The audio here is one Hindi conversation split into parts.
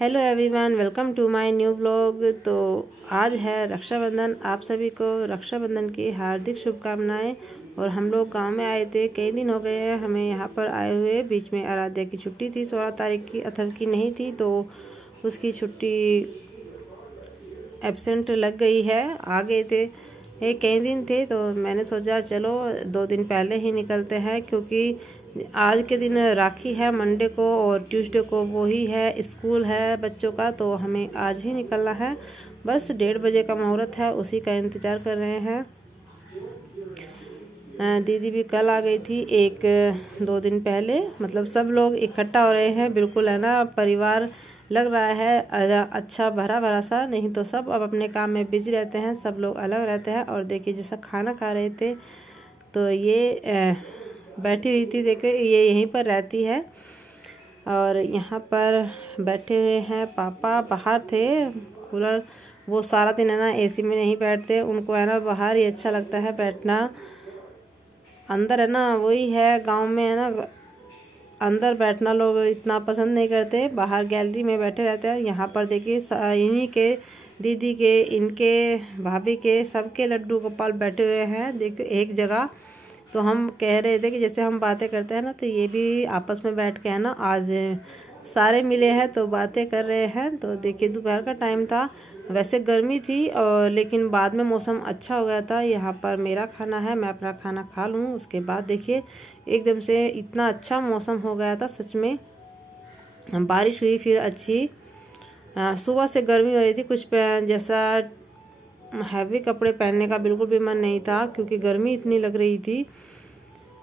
Hello everyone, welcome to my new blog. तो आज है रक्षाबंधन। आप सभी को रक्षाबंधन की हार्दिक शुभकामनाएं। और हम लोग गांव में आए थे, कई दिन हो गए हैं हमें यहाँ पर आए हुए। बीच में आराध्या की छुट्टी थी, 16 तारीख की, अथर्व की नहीं थी, तो उसकी छुट्टी एब्सेंट लग गई है। आ गए थे, कई दिन थे, तो मैंने सोचा चलो 2 दिन पहले ही निकलते हैं, क्योंकि आज के दिन राखी है मंडे को और ट्यूसडे को वो ही है, स्कूल है बच्चों का, तो हमें आज ही निकलना है। बस 1:30 बजे का मुहूर्त है, उसी का इंतज़ार कर रहे हैं। दीदी भी कल आ गई थी, 1-2 दिन पहले। मतलब सब लोग इकट्ठा हो रहे हैं, बिल्कुल है ना, परिवार लग रहा है अच्छा भरा भरा सा। नहीं तो सब अब अपने काम में बिजी रहते हैं, सब लोग अलग रहते हैं। और देखिए जैसा खाना खा रहे थे, तो ये बैठी हुई थी, देखिए ये यहीं पर रहती है। और यहाँ पर बैठे हुए हैं पापा, बाहर थे कूलर, वो सारा दिन है ना एसी में नहीं बैठते, उनको है ना बाहर ही अच्छा लगता है बैठना। अंदर है ना वही है, गांव में है ना अंदर बैठना लोग इतना पसंद नहीं करते, बाहर गैलरी में बैठे रहते हैं। यहाँ पर देखिए इन्हीं के, दीदी के, इनके, भाभी के, सबके लड्डू गोपाल बैठे हुए हैं देखिए एक जगह। तो हम कह रहे थे कि जैसे हम बातें करते हैं ना, तो ये भी आपस में बैठ के है ना, आज सारे मिले हैं तो बातें कर रहे हैं। तो देखिए दोपहर का टाइम था, वैसे गर्मी थी, और लेकिन बाद में मौसम अच्छा हो गया था। यहाँ पर मेरा खाना है, मैं अपना खाना खा लूँ, उसके बाद देखिए एकदम से इतना अच्छा मौसम हो गया था, सच में बारिश हुई फिर अच्छी। सुबह से गर्मी हो रही थी, कुछ जैसा हैवी कपड़े पहनने का बिल्कुल भी मन नहीं था, क्योंकि गर्मी इतनी लग रही थी।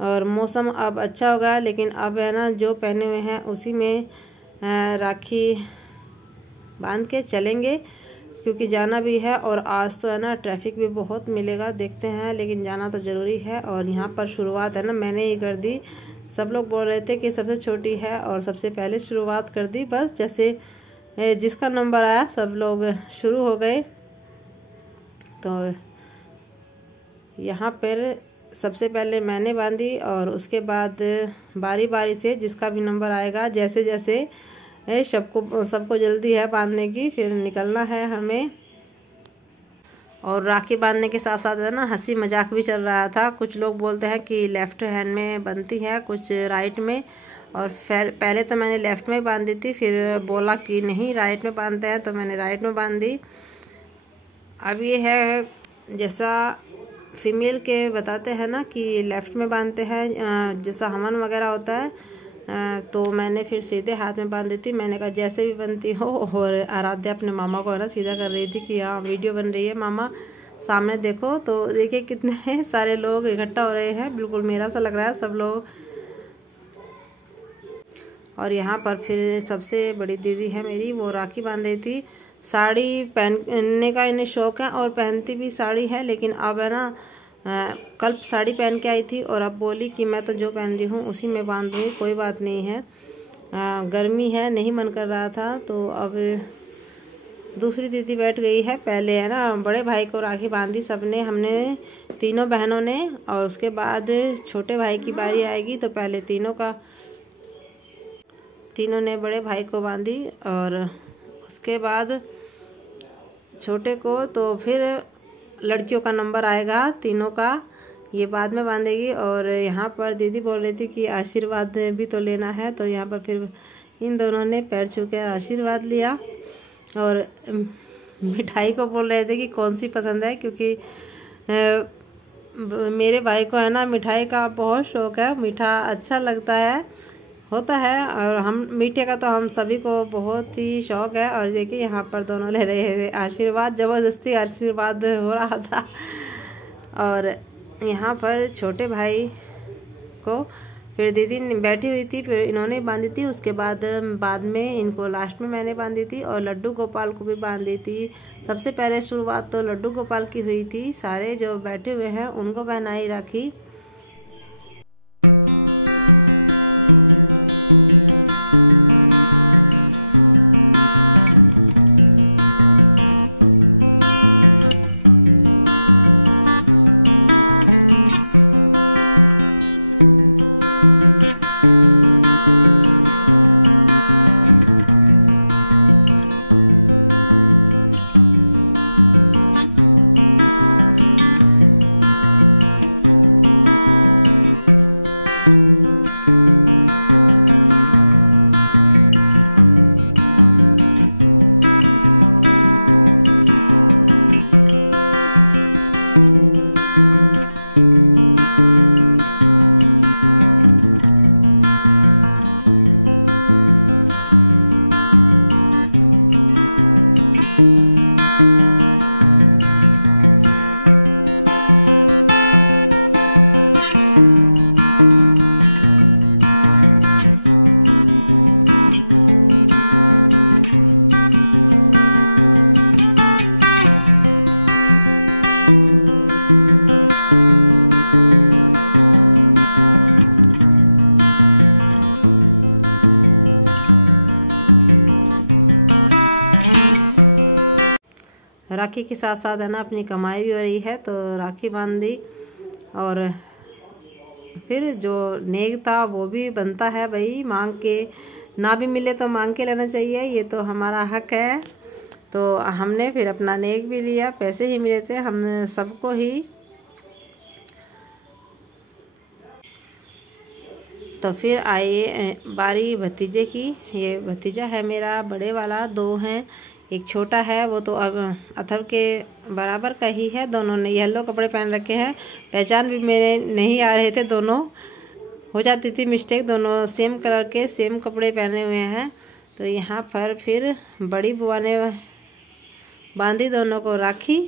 और मौसम अब अच्छा हो गया, लेकिन अब है ना जो पहने हुए हैं उसी में राखी बांध के चलेंगे, क्योंकि जाना भी है। और आज तो है ना ट्रैफिक भी बहुत मिलेगा, देखते हैं, लेकिन जाना तो ज़रूरी है। और यहाँ पर शुरुआत है ना मैंने ही कर दी। सब लोग बोल रहे थे कि सबसे छोटी है और सबसे पहले शुरुआत कर दी, बस जैसे जिसका नंबर आया सब लोग शुरू हो गए। तो यहाँ पर सबसे पहले मैंने बांधी, और उसके बाद बारी बारी से जिसका भी नंबर आएगा, जैसे जैसे सबको जल्दी है बांधने की, फिर निकलना है हमें। और राखी बांधने के साथ साथ है ना हंसी मजाक भी चल रहा था। कुछ लोग बोलते हैं कि लेफ्ट हैंड में बनती है, कुछ राइट में। और पहले तो मैंने लेफ्ट में बांध दी थी, फिर बोला कि नहीं राइट में बांधते हैं, तो मैंने राइट में बांध दी। अब ये है जैसा फीमेल के बताते हैं ना कि लेफ्ट में बांधते हैं, जैसा हवन वगैरह होता है, तो मैंने फिर सीधे हाथ में बांध दी थी। मैंने कहा जैसे भी बनती हो। और आराध्या अपने मामा को है ना सीधा कर रही थी कि हाँ वीडियो बन रही है मामा, सामने देखो। तो देखिए कितने सारे लोग इकट्ठा हो रहे हैं, बिल्कुल मेला सा लग रहा है सब लोग। और यहाँ पर फिर सबसे बड़ी दीदी है मेरी, वो राखी बांध रही थी। साड़ी पहनने का इन्हें शौक है और पहनती भी साड़ी है, लेकिन अब है ना कल साड़ी पहन के आई थी, और अब बोली कि मैं तो जो पहन रही हूँ उसी में बांध दूँ, कोई बात नहीं है। गर्मी है, नहीं मन कर रहा था। तो अब दूसरी दीदी बैठ गई है। पहले है ना बड़े भाई को राखी बांधी सबने, हमने तीनों बहनों ने, और उसके बाद छोटे भाई की बारी आएगी, तो पहले तीनों ने बड़े भाई को बांधी, और उसके बाद छोटे को। तो फिर लड़कियों का नंबर आएगा तीनों का, ये बाद में बांधेगी। और यहाँ पर दीदी बोल रही थी कि आशीर्वाद भी तो लेना है, तो यहाँ पर फिर इन दोनों ने पैर छू के आशीर्वाद लिया। और मिठाई को बोल रहे थे कि कौन सी पसंद है, क्योंकि मेरे भाई को है ना मिठाई का बहुत शौक है, मीठा अच्छा लगता है, होता है। और हम मीठे का तो हम सभी को बहुत ही शौक है। और देखिए यहाँ पर दोनों ले रहे थे आशीर्वाद, जबरदस्ती आशीर्वाद हो रहा था। और यहाँ पर छोटे भाई को फिर दीदी बैठी हुई थी, फिर इन्होंने बांधी थी। उसके बाद में इनको लास्ट में मैंने बांधी थी, और लड्डू गोपाल को भी बांधी थी। सबसे पहले शुरुआत तो लड्डू गोपाल की हुई थी, सारे जो बैठे हुए हैं उनको पहनाई राखी। राखी के साथ साथ है ना अपनी कमाई भी हो रही है, तो राखी बांध दी। और फिर जो नेक था वो भी बनता है भाई, मांग के ना भी मिले तो मांग के लेना चाहिए, ये तो हमारा हक है। तो हमने फिर अपना नेक भी लिया, पैसे ही मिले थे हमने सबको ही। तो फिर आइए बारी भतीजे की। ये भतीजा है मेरा बड़े वाला, 2 हैं, एक छोटा है, वो तो अब अथर्व के बराबर का ही है। दोनों ने येलो कपड़े पहन रखे हैं, पहचान भी मेरे नहीं आ रहे थे, दोनों हो जाती थी मिस्टेक, दोनों सेम कलर के सेम कपड़े पहने हुए हैं। तो यहाँ पर फिर बड़ी बुआ ने बांधी दोनों को राखी।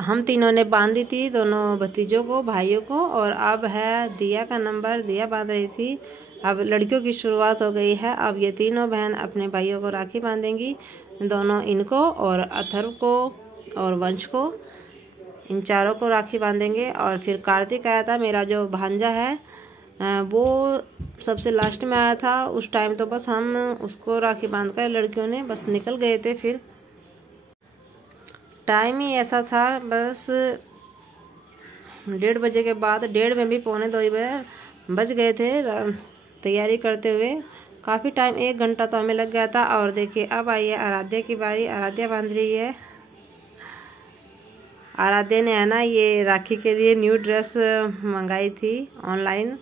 हम तीनों ने बांधी थी दोनों भतीजों को, भाइयों को। और अब है दिया का नंबर, दिया बांध रही थी। अब लड़कियों की शुरुआत हो गई है। अब ये तीनों बहन अपने भाइयों को राखी बांधेंगी, दोनों इनको और अथर्व को और वंश को, इन चारों को राखी बांधेंगे। और फिर कार्तिक आया था, मेरा जो भांजा है वो सबसे लास्ट में आया था। उस टाइम तो बस हम उसको राखी बांधकर लड़कियों ने बस निकल गए थे। फिर टाइम ही ऐसा था, बस 1:30 बजे के बाद, 1:30 में भी 1:45 बज गए थे तैयारी करते हुए। काफ़ी टाइम, 1 घंटा तो हमें लग गया था। और देखिए अब आई है आराध्या की बारी, आराध्या बांध रही है। आराध्या ने है ना ये राखी के लिए न्यू ड्रेस मंगाई थी ऑनलाइन,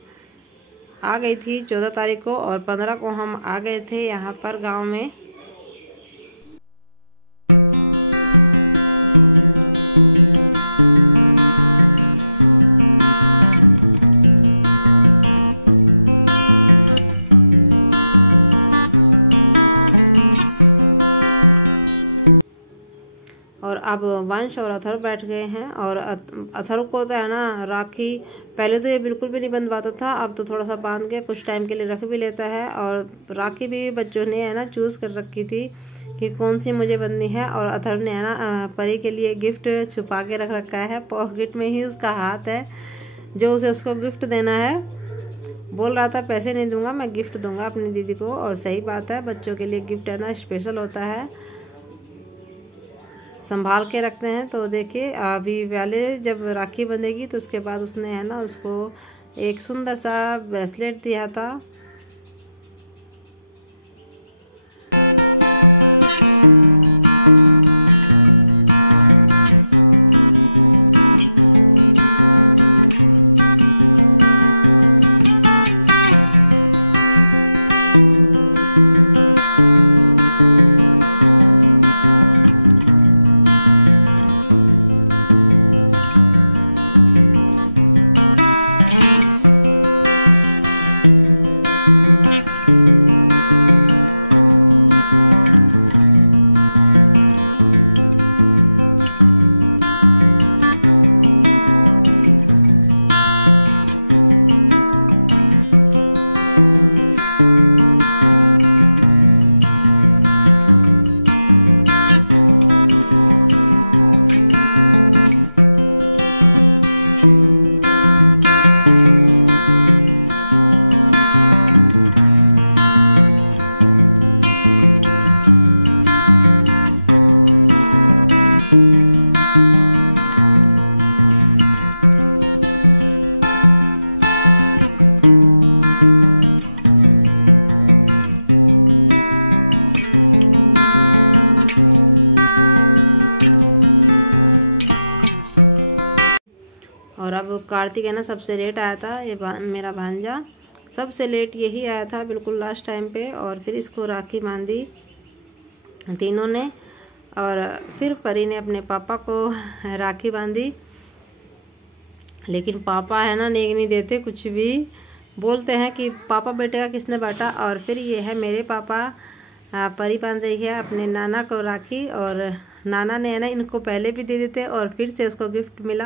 आ गई थी 14 तारीख को, और 15 को हम आ गए थे यहाँ पर गांव में। और अब वंश और अथर्व बैठ गए हैं। और अथर्व को तो है ना राखी पहले तो ये बिल्कुल भी नहीं बंधवाता था, अब तो थोड़ा सा बांध के कुछ टाइम के लिए रख भी लेता है। और राखी भी बच्चों ने है ना चूज़ कर रखी थी कि कौन सी मुझे बंधनी है। और अथर्व ने है ना परी के लिए गिफ्ट छुपा के रख रखा है, पॉकेट में ही उसका हाथ है जो उसे उसको गिफ्ट देना है। बोल रहा था पैसे नहीं दूंगा, मैं गिफ्ट दूंगा अपनी दीदी को। और सही बात है, बच्चों के लिए गिफ्ट है ना स्पेशल होता है, संभाल के रखते हैं। तो देखिए अभी पहले जब राखी बंधेगी तो उसके बाद उसने है ना उसको एक सुंदर सा ब्रेसलेट दिया था। कार्तिक है ना सबसे लेट आया था, ये मेरा भांजा सबसे लेट यही आया था बिल्कुल लास्ट टाइम पे। और फिर इसको राखी बांधी तीनों ने, और फिर परी ने अपने पापा को राखी बांधी। लेकिन पापा है ना नेक नहीं देते, कुछ भी बोलते हैं कि पापा बेटे का किसने बांटा। और फिर ये है मेरे पापा, परी बांध रही है अपने नाना को राखी, और नाना ने है ना इनको पहले भी दे देते और फिर से उसको गिफ्ट मिला।